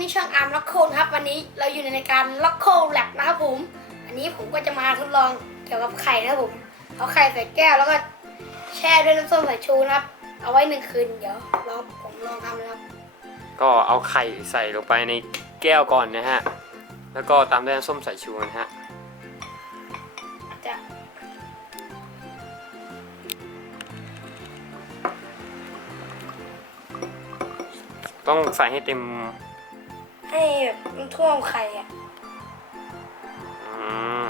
นี้ช่องอาร์มล็อกโคนะครับ วันนี้เราอยู่ในรายการล็อกโคแลบนะครับผม อันนี้ผมก็จะมาทดลองเกี่ยวกับไข่นะครับผมเอาไข่ใส่แก้วแล้วก็แช่ด้วยน้ำส้มสายชูนะครับ เอาไว้หนึ่งคืนเดี๋ยวลองผมลองทำนะครับ ก็เอาไข่ใส่ลงไปในแก้วก่อนนะฮะ แล้วก็ตามด้วยน้ำส้มสายชูนะฮะจะต้องใส่ให้เต็ม ให้แบบมันท่วมไข่อะอืม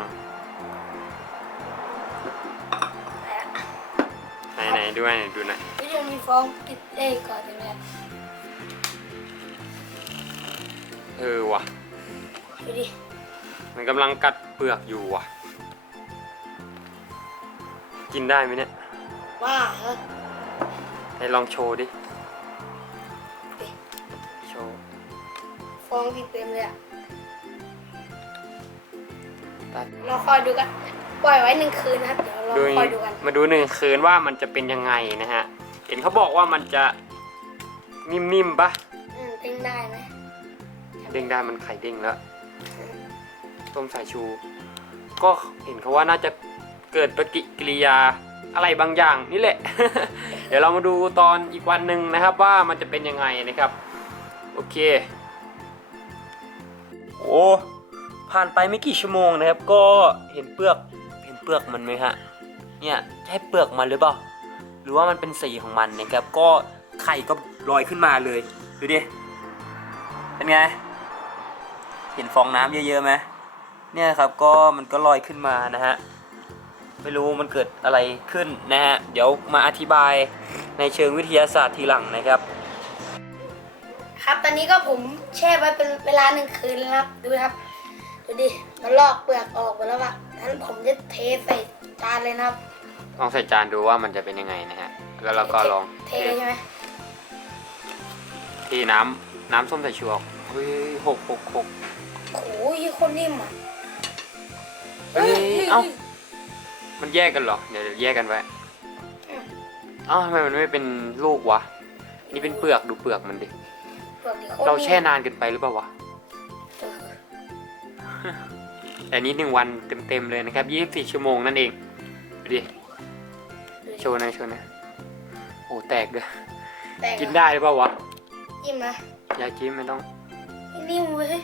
ไหนไหนๆด้วยดูหน่อยวิธีมีฟองติดเอ้ยก่อนเลยนะเออว่ะ ดูดิมันกำลังกัดเปลือกอยู่ว่ะ กินได้ไหมเนี่ยว่าเหรอให้ลองโชว์ดิดิโชว์ฟ องติดเต็มเลยอะตัดเราคอยดูกัน ปล่อยไว้หนึ่งคืนนะครับ เดี๋ยวเราดูคอยดูกัน มาดูหนึ่งคืนว่ามันจะเป็นยังไงนะฮะ เห็นเขาบอกว่ามันจะนิ่มๆปะอืมเด้งได้ไหมเด้งได้มันไข่เด้งแล้ว ต้มสายชู ก็เห็นเขาว่าน่าจะเกิดปฏิกิริยาอะไรบางอย่างนี่แหละ เดี๋ยวเรามาดูตอนอีกวันหนึ่งนะครับว่ามันจะเป็นยังไงนะครับ โอเค โอ้ผ่านไปไม่กี่ชั่วโมงนะครับ ก็เห็นเปลือกเห็นเปลือกมันไหมฮะเนี่ยใช่เปลือกมันหรือเปล่าหรือว่ามันเป็นสีของมันนะครับก็ไข่ก็ลอยขึ้นมาเลยดูดิเป็นไง เห็นฟองน้ำเยอะๆไหมเนี่ยครับก็มันก็ลอยขึ้นมานะฮะไม่รู้มันเกิดอะไรขึ้นนะฮะเดี๋ยวมาอธิบายในเชิงวิทยาศาสตร์ทีหลังนะครับ ครับ ตอนนี้ก็ผมแช่ไว้เป็นเวลาหนึ่งคืนแล้วนะครับ ดูนะครับ ดูดิ มันลอกเปลือกออกหมดแล้วอะงั้นผมจะเทใส่จานเลยนะครับ ลองใส่จานดูว่ามันจะเป็นยังไงนะฮะ แล้วเราก็ลองเทเลยใช่ไหมที่น้ำน้ำส้มสายชูออกเฮ้ยหกหกหกโอ้ยคนนิ่มอะเฮ้ยเอ้ามันแยกกันเหรอ เดี๋ยวเดี๋ยวแยกกันไว้อืมเอ้าทำไมมันไม่เป็นลูกวะ นี่เป็นเปลือกดูเปลือกมันดิ เปลือกนี่โคตรเราแช่นิ่มนานเกินไปหรือเปล่าวะเออแต่นี้หนึ่งวันเต็มๆเลยนะครับ24ชั่วโมงนั่นเองดูดิดูดิโชว์หนะโชว์หนะโอ้แตกด้วยแตกกินได้หรือเปล่าวะนิ่มนะอย่าจิ้มไม่ต้องนิ่มเว้ย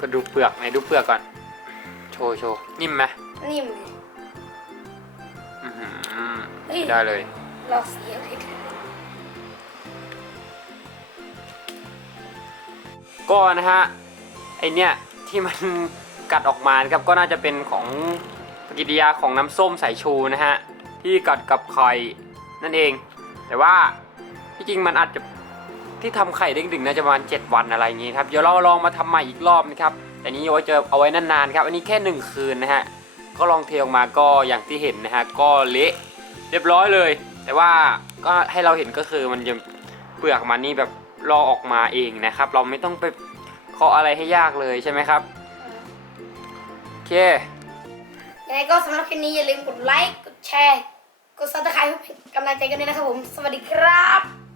ก็ดูเปลือกไหนดูเปลือกก่อน โชว์โชว์นิ่มไหมนิ่มเลยอื้อหือเฮ้ยได้เลยลอกสีเอาผิด ก็นะฮะไอเนี้ยที่มันกัดออกมานะครับก็น่าจะเป็นของปฏิกิริยาของน้ำส้มสายชูนะฮะที่กัดกับไข่นั่นเอง แต่ว่าที่จริงมันอาจจะที่ทำไข่เด้งดึงน่าจะประมาณ 7 วันอะไรอย่างงี้ครับเดี๋ยวเราลองมาทำใหม่อีกรอบนะครับแต่นี้เอาไว้จะเอาไว้นานๆครับ อันนี้แค่ 1 คืนนะฮะก็ลองเทออกมาก็อย่างที่เห็นนะฮะก็เละเรียบร้อยเลย แต่ว่าก็ให้เราเห็นก็คือมันจะเปลือกมันนี่แบบ รอออกมาเองนะครับ เราไม่ต้องไปเคาะอะไรให้ยากเลยใช่ไหมครับโอเคยังไงก็สำหรับคลิปนี้อย่าลืมกดไลค์กดแชร์กดซับสไครต์เพื่อเป็นกำลังใจกันด้วยนะครับผม สวัสดีครับ